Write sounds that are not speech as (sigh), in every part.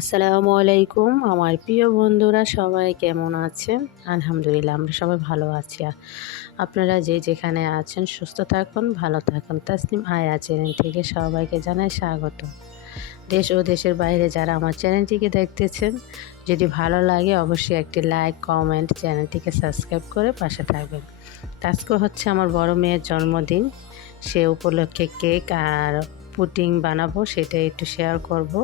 আসসালামু আলাইকুম। আমার প্রিয় বন্ধুরা, সবাই কেমন আছেন? আলহামদুলিল্লাহ, আমরা সবাই ভালো আছি। আপনারা যে যেখানে আছেন, সুস্থ থাকুন, ভালো থাকুন। তাসনিম আয়া চ্যানেল থেকে সবাইকে জানাই স্বাগত। দেশ ও দেশের বাইরে যারা আমার চ্যানেলটিকে দেখতেছেন, যদি ভালো লাগে অবশ্যই একটি লাইক, কমেন্ট চ্যানেলটিকে সাবস্ক্রাইব করে পাশে থাকবেন। আজকে হচ্ছে আমার বড় মেয়ের জন্মদিন। সে উপলক্ষে কেক আর পুটিং বানাবো সেটা একটু শেয়ার করব।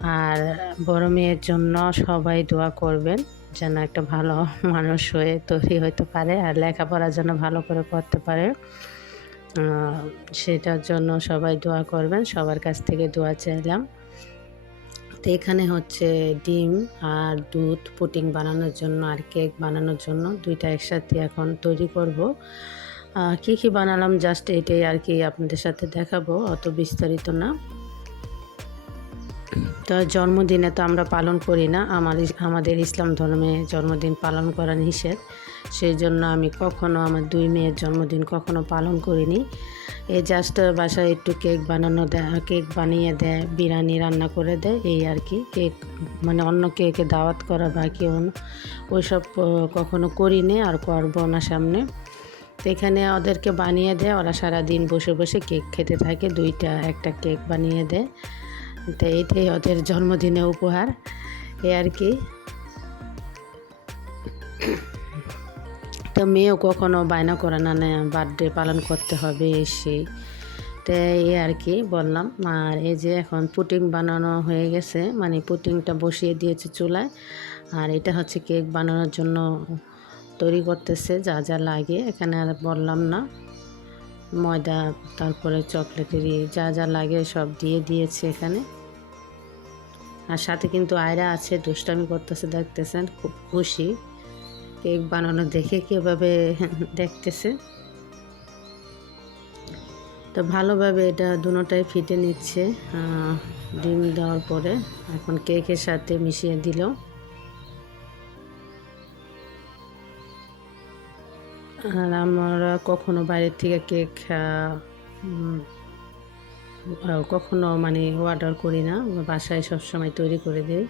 আর বড় মেয়ের জন্য সবাই দোয়া করবেন যেন একটা ভালো (laughs) মানুষ হয়ে তৈরি হতে পারে আর লেখাপড়া যেন ভালো করে করতে পারে। সেটার জন্য সবাই দোয়া করবেন, সবার কাছ থেকে দোয়া চাইলাম। তো এখানে হচ্ছে ডিম আর দুধ পুটিং বানানোর জন্য আর কেক বানানোর জন্য দুইটা একসাথে এখন তৈরি করব। কী কী বানালাম জাস্ট এটাই আর কি আপনাদের সাথে দেখাবো, অত বিস্তারিত না। তো জন্মদিনে তো আমরা পালন করি না। আমার আমাদের ইসলাম ধর্মে জন্মদিন পালন করা নিষেধ। সেই জন্য আমি কখনো আমার দুই মেয়ের জন্মদিন কখনো পালন করিনি। এই জাস্ট বাসায় একটু কেক বানানো দেয় কেক বানিয়ে দেয় বিরিয়ানি রান্না করে দেয় এই আর কি। কেক মানে অন্য কেকে দাওয়াত করা বা কেউ ওইসব কখনো করিনি আর করব না সামনে। তো এখানে ওদেরকে বানিয়ে দেয় ওরা সারাদিন বসে বসে কেক খেতে থাকে, দুইটা একটা কেক বানিয়ে দেয় তো এইটাই ওদের জন্মদিনে উপহার, এ আর কি। তো মেয়েও কখনো বায়না করে না না বার্থডে পালন করতে হবে এসে। তো এই আর কি বললাম, আর এই যে এখন পুটিং বানানো হয়ে গেছে মানে পুটিংটা বসিয়ে দিয়েছে চুলায়, আর এটা হচ্ছে কেক বানানোর জন্য তৈরি করতেছে, যা যা লাগে। এখানে আর বললাম না, ময়দা, তারপরে চকলেটের যা যা লাগে সব দিয়ে দিয়েছে এখানে। আর সাথে কিন্তু আয়রা আছে, দুষ্টামি করতেছে, দেখতেছেন, খুব খুশি। কেক বানানো দেখে কীভাবে (laughs) দেখতেছে। তো ভালোভাবে এটা দুটাই ফিটে নিচ্ছে ডিম দেওয়ার পরে এখন কেকের সাথে মিশিয়ে দিল। আর আমরা কখনো বাইরের থেকে কেক কখনো মানে অর্ডার করি না, বাসায় সবসময় তৈরি করে দিই।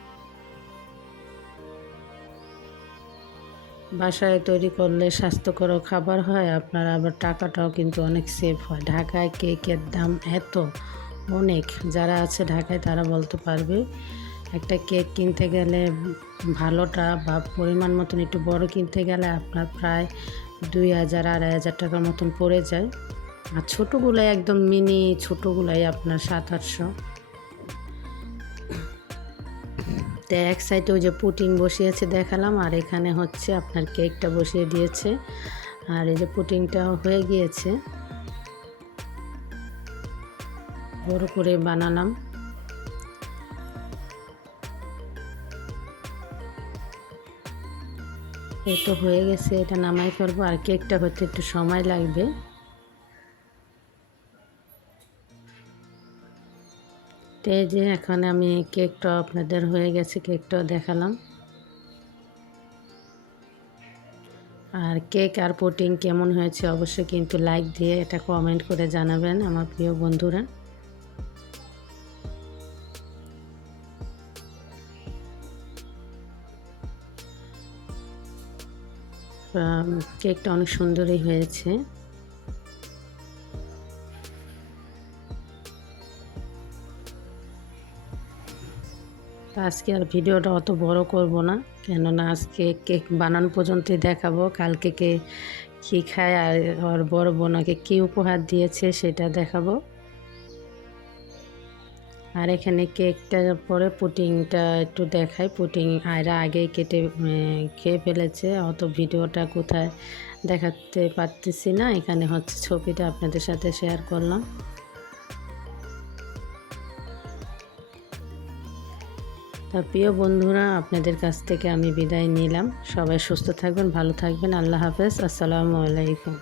বাসায় তৈরি করলে স্বাস্থ্যকর খাবার হয়, আপনার আবার টাকাটাও কিন্তু অনেক সেভ হয়। ঢাকায় কেকের দাম এত অনেক, যারা আছে ঢাকায় তারা বলতে পারবে, একটা কেক কিনতে গেলে ভালোটা বা পরিমাণ মতন একটু বড় কিনতে গেলে আপনার প্রায় দুই হাজার, আড়াই হাজার টাকার মতন পড়ে যায়। আর ছোটোগুলাই একদম মিনি ছোটোগুলাই আপনার সাত, আটশো। তো এক সাইডে ওই যে পুটিং বসিয়েছে দেখালাম, আর এখানে হচ্ছে আপনার কেকটা বসিয়ে দিয়েছে। আর এই যে পুটিংটা হয়ে গিয়েছে। বড় করে বানালাম। এই তো হয়ে গেছে, এটা নামাই ফেলব। আর কেকটা হতে একটু সময় লাগবে। তো এই যে এখন আমি কেকটা আপনাদের হয়ে গেছে, কেকটাও দেখালাম। আর কেক আর পুটিং কেমন হয়েছে অবশ্যই কিন্তু লাইক দিয়ে এটা কমেন্ট করে জানাবেন আমার প্রিয় বন্ধুরা। কেকটা অনেক সুন্দরই হয়েছে। তো আজকে আর ভিডিওটা অত বড় করব না। কেননা আজকে কেক বানানো পর্যন্তই দেখাবো। কালকে কে কী খায় আর ওর বড় বোনকে কী উপহার দিয়েছে সেটা দেখাবো। আর এখানে কেকটার পরে পুটিংটা একটু দেখাই। পুটিং আয়রা আগেই কেটে খেয়ে ফেলেছে। অত ভিডিওটা কোথায় দেখাতে পারতেছি না। এখানে হচ্ছে ছবিটা আপনাদের সাথে শেয়ার করলাম। তা প্রিয় বন্ধুরা, আপনাদের কাছ থেকে আমি বিদায় নিলাম। সবাই সুস্থ থাকবেন, ভালো থাকবেন। আল্লাহ হাফেজ। আসসালামু আলাইকুম।